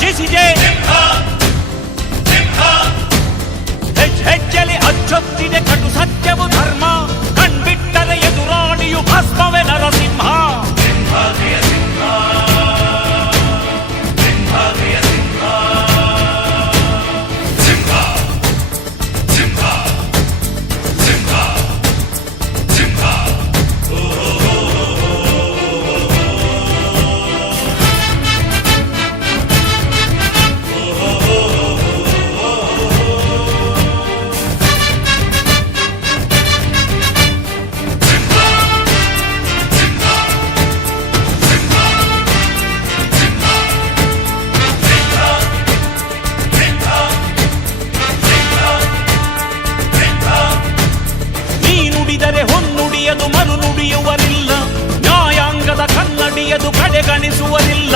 ಗರ್ಜಿಸಿದೆ. ಹೆಜ್ಜೆಲಿ ಅಚ್ಚೊತ್ತಿದೆ ಕಟು ಸತ್ಯವು ಧರ್ಮ, ಕಣ್ಬಿಟ್ಟರೆ ಎದುರಾಳಿಯು ಭಸ್ಮವೇ ನರಸಿಂಹ. ಹೊನ್ನುಡಿಯದು ಮರು ನುಡಿಯುವರಿಲ್ಲ, ನ್ಯಾಯಾಂಗದ ಕನ್ನಡಿಯದು ಕಡೆಗಣಿಸುವರಿಲ್ಲ.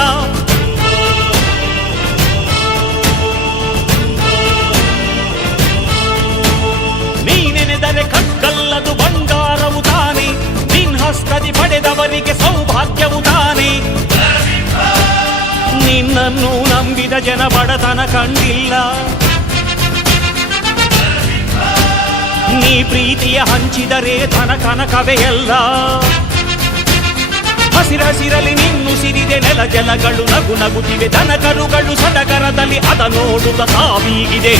ನೀನೆನೆದರೆ ಕಗ್ಗಲ್ಲದು ಬಂಗಾರವು ತಾನೆ, ನಿನ್ ಹಸ್ತದಿ ಪಡೆದವರಿಗೆ ಸೌಭಾಗ್ಯವು ತಾನೆ. ನಿನ್ನನ್ನು ನಂಬಿದ ಜನ ಬಡತನ ಕಂಡಿಲ್ಲ, ನೀ ಪ್ರೀತಿಯ ಹಂಚಿದರೆ ಧನ ಕನಕವೇ ಎಲ್ಲ. ಹಸಿರಸಿರಲಿ ನಿನ್ನುಸಿರಿದೆ ನೆಲ ಜಲಗಳು ನಗು ನಗುತ್ತಿವೆ, ದನ ಕರುಗಳು ಸಡಗರದಲ್ಲಿ ಅದ ನೋಡುತ್ತ ತಾವೀಗಿದೆ.